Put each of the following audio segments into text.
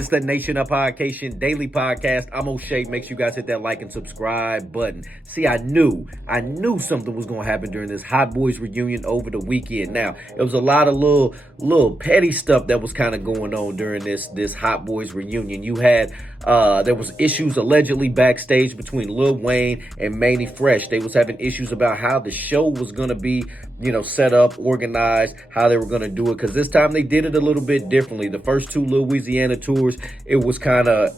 It's the Nation of Podcation Daily Podcast. I'm O'Shea. Make sure you guys hit that like and subscribe button. See, I knew something was going to happen during this Hot Boys reunion over the weekend. Now, it was a lot of little petty stuff that was kind of going on during this Hot Boys reunion. You had, there was issues allegedly backstage between Lil Wayne and Mannie Fresh. They was having issues about how the show was going to be, set up, organized, how they were going to do it. Because this time they did it a little bit differently. The first two Lil Weezyanna tours, it was kind of,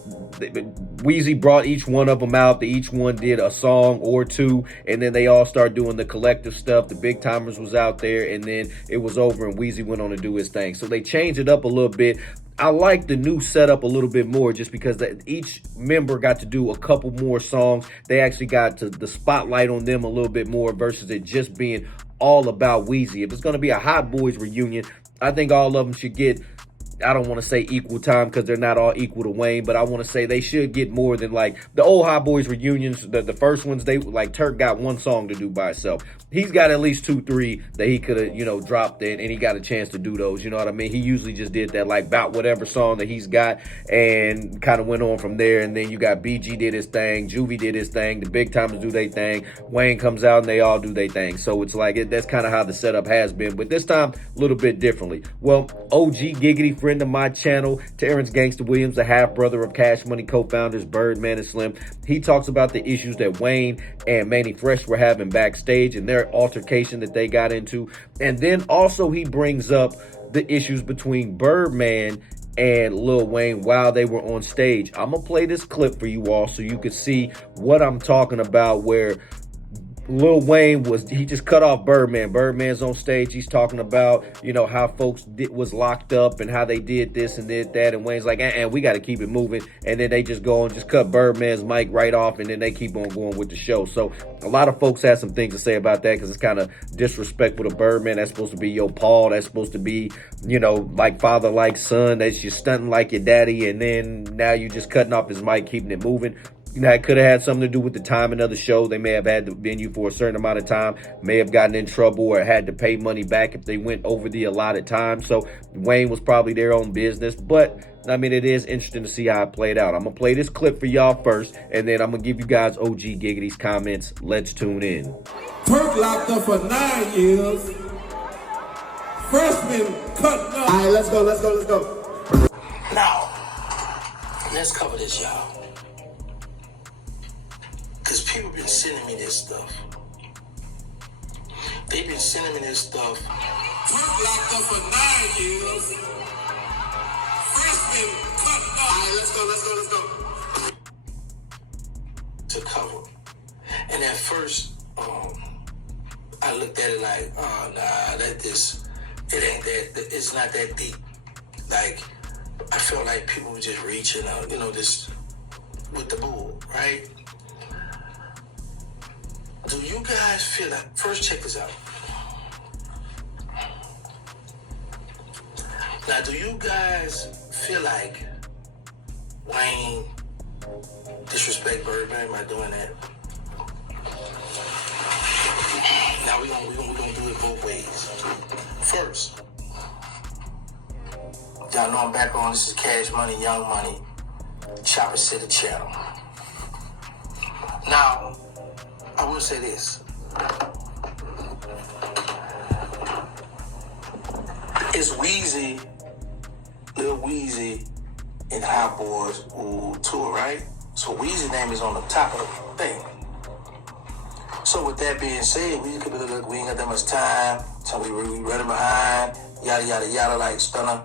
Weezy brought each one of them out. Each one did a song or two, and then they all started doing the collective stuff. The Big Timers was out there, and then it was over, and Weezy went on to do his thing. So they changed it up a little bit. I like the new setup a little bit more just because each member got to do a couple more songs. They actually got the spotlight on them a little bit more versus it just being all about Weezy. If it's going to be a Hot Boys reunion, I think all of them should get, I don't want to say equal time because they're not all equal to Wayne, but I want to say they should get more than like the old Hot Boys reunions. The first ones, they like Turk got one song to do by itself. He's got at least 2-3 that he could have, dropped in, and he got a chance to do those. You know what I mean? He usually just did that like about whatever song that he's got and kind of went on from there. And then you got BG did his thing, Juvie did his thing, the Big Timers do their thing, Wayne comes out and they all do their thing. So it's like that's kind of how the setup has been, but this time a little bit differently. Well, OG Giggity, friend of my channel, Terrence Gangsta Williams, the half brother of Cash Money co-founders Birdman and Slim, he talks about the issues that Wayne and Mannie Fresh were having backstage and their altercation that they got into. And then also he brings up the issues between Birdman and Lil Wayne while they were on stage. I'm gonna play this clip for you all so you can see what I'm talking about, where Lil Wayne he just cut off Birdman. Birdman's on stage. He's talking about, how folks was locked up and how they did this and did that. And Wayne's like, we got to keep it moving. And then they just go and just cut Birdman's mic right off. And then they keep on going with the show. So a lot of folks have some things to say about that because it's kind of disrespectful to Birdman. That's supposed to be your Paul. That's supposed to be, like father, like son. That's you stunting like your daddy. And then now you just cutting off his mic, keeping it moving. It could have had something to do with the timing of the show. They may have had the venue for a certain amount of time, may have gotten in trouble or had to pay money back if they went over the allotted time. So Wayne was probably their own business. But, it is interesting to see how it played out. I'm going to play this clip for y'all first, and then I'm going to give you guys OG Giggity's comments. Let's tune in. Turk locked up for 9 years. Freshman cutting up. All right, let's go. Now, let's cover this, y'all. Because people been sending me this stuff. They've been sending me this stuff. Turk locked up for 9 years. Freshman cutting up. All right, let's go. To cover. And at first, I looked at it like, it ain't that, it's not that deep. Like, I felt like people were just reaching out, just with the bull, right? Do you guys feel like, first check this out. Now, do you guys feel like Wayne disrespect Birdman by doing that? Now we're gonna do it both ways. First, y'all know I'm back on. This is Cash Money, Young Money, Chopper City channel. Now, I will say this. It's Weezy, Lil Weezy, and Hot Boys tour, right? So Weezy's name is on the top of the thing. So with that being said, we could be like, we ain't got that much time, so we running behind, yada, yada, yada, like stunner.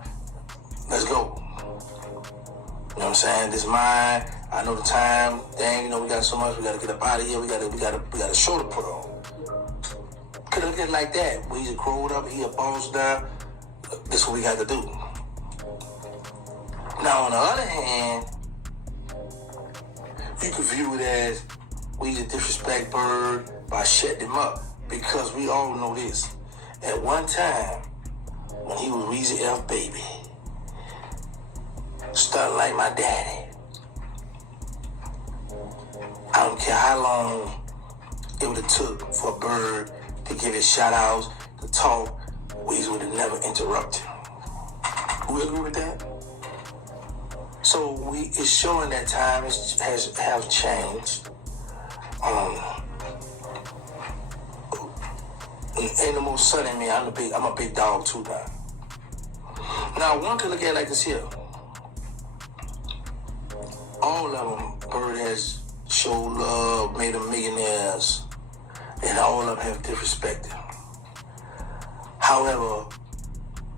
Let's go. You know what I'm saying? This is mine. I know the time. Dang, we got so much. We gotta get up out of here. We got a show to put on. Could have looked at it like that. Weezy crowed up. He a boss down. This is what we got to do. Now, on the other hand, you could view it as Weezy disrespect Bird by shutting him up, because we all know this. At one time, when he was Weezy F baby, stunned like my daddy. I don't care how long it would have took for Bird to give his shout outs, to talk, Weezy would have never interrupted. We agree with that? So it's showing that times have changed. Ain't no more son in me. I'm a big dog too now. Now one could look at it like this here. All of them, Bird has showed love, made them millionaires, and all of them have disrespected him. However,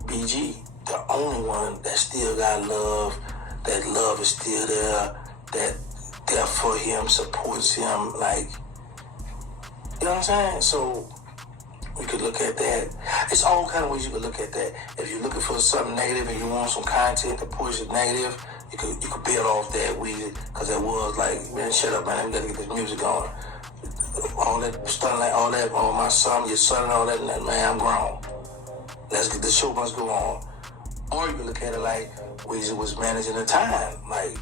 BG, the only one that still got love, that love is still there for him, supports him, like, you know what I'm saying? So we could look at that. It's all kind of ways you could look at that. If you're looking for something negative and you want some content to push it negative, you could build off that Weezy, because that was like, man, shut up, man, we gotta get this music on. All that stuff, like all that, oh, my son, your son, and all that, and man, I'm grown. Let's get the show must go on. Or you can look at it like Weezy was managing the time. Like,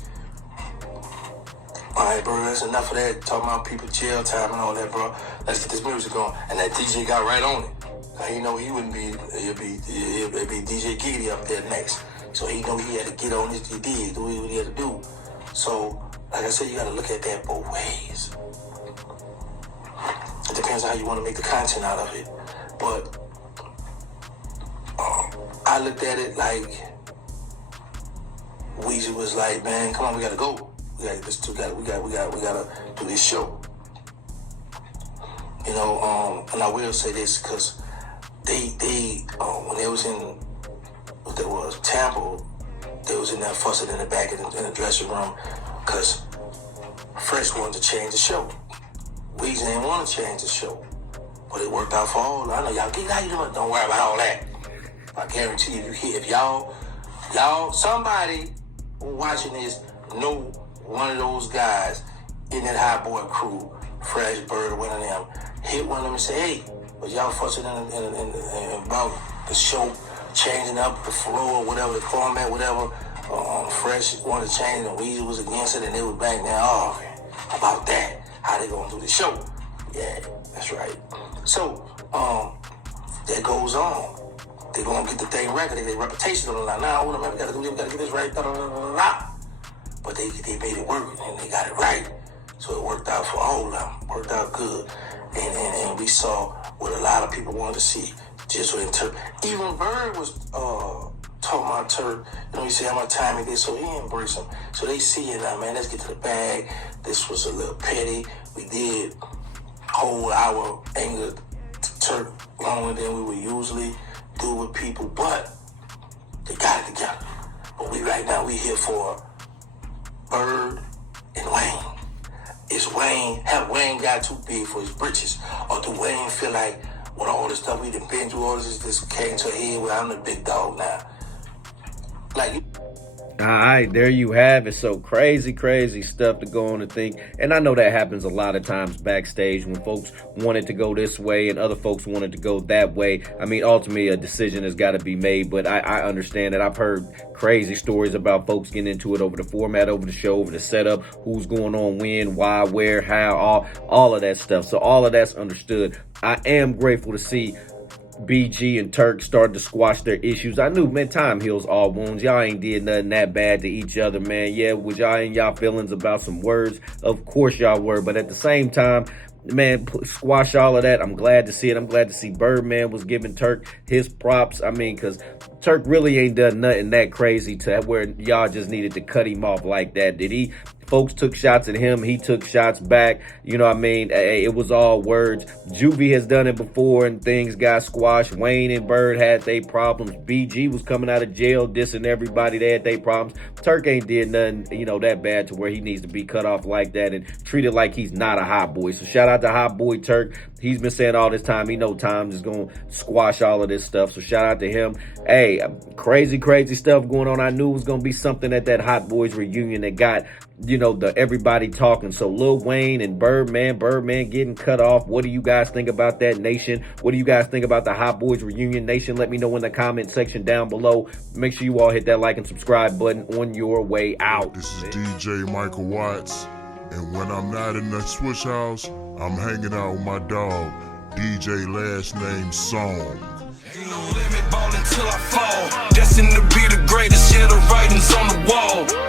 all right, bro, that's enough of that. Talking about people jail time and all that, bro. Let's get this music on. And that DJ got right on it. Now, you know he wouldn't be, it'd be DJ Giggity up there next. So he know he had to get on this, he did, do what he had to do. So, like I said, you gotta look at that both ways. It depends on how you want to make the content out of it. But I looked at it like Weezy was like, man, come on, we gotta go. We gotta do this show. You know, and I will say this because they when they was in Tampa, they was in there fussing in the back in the dressing room because Fresh wanted to change the show. Weezy didn't want to change the show, but it worked out for all. I know y'all get how you doing. Don't worry about all that. I guarantee you, if y'all, somebody watching this know one of those guys in that Hot Boy crew, Fresh, Bird, one of them, hit one of them and say, hey, but y'all fussing in about the show changing up the flow or whatever, the format, whatever. Fresh wanted to change and Weezy was against it and they was back there, oh, about that. How they gonna do the show? Yeah, that's right. So, that goes on. They gonna get the thing right, they get their reputation on the line. Nah, man, we gotta do this, we gotta get this right, But they made it work and they got it right. So it worked out for all of them, worked out good. And we saw what a lot of people wanted to see. Just with Turk. Even Bird was talking about Turk. You know, he said how much time he did, so he embraced him. So they see it now, man, let's get to the bag. This was a little petty. We did hold our anger to Turk longer than we would usually do with people, but they got it together. But right now we here for Bird and Wayne. Have Wayne got too big for his britches? Or do Wayne feel like with all this stuff we done been through, all this came to a head where I'm the big dog now? Like, all right, there you have it. So crazy stuff to go on and think. And I know that happens a lot of times backstage when folks wanted to go this way and other folks wanted to go that way. I mean, ultimately, a decision has got to be made. But I understand that. I've heard crazy stories about folks getting into it over the format, over the show, over the setup, who's going on when, why, where, how, all of that stuff. So all of that's understood. I am grateful to see BG and Turk started to squash their issues. I knew, man, time heals all wounds. Y'all ain't did nothing that bad to each other, man. Yeah, was y'all in y'all feelings about some words? Of course y'all were, but at the same time, man, squash all of that. I'm glad to see it. I'm glad to see Birdman was giving Turk his props. I mean, because Turk really ain't done nothing that crazy to where y'all just needed to cut him off like that. Did he? Folks took shots at him. He took shots back. You know what I mean? It was all words. Juvie has done it before and things got squashed. Wayne and Bird had their problems. BG was coming out of jail dissing everybody. They had their problems. Turk ain't did nothing, you know, that bad to where he needs to be cut off like that and treated like he's not a hot boy. So shout out to Hot Boy Turk. He's been saying all this time, he know time is going to squash all of this stuff. So shout out to him. Hey, crazy stuff going on. I knew it was going to be something at that Hot Boys reunion that got, you know, the everybody talking. So Lil Wayne and Birdman getting cut off. What do you guys think about that, nation? What do you guys think about the Hot Boys reunion, nation? Let me know in the comment section down below. Make sure you all hit that like and subscribe button on your way out. This is DJ Michael Watts, and when I'm not in the switch house, I'm hanging out with my dog, DJ Last Name Song. Ain't no limit, ball until I fall. Destined to be the greatest, yeah, the writing's on the wall.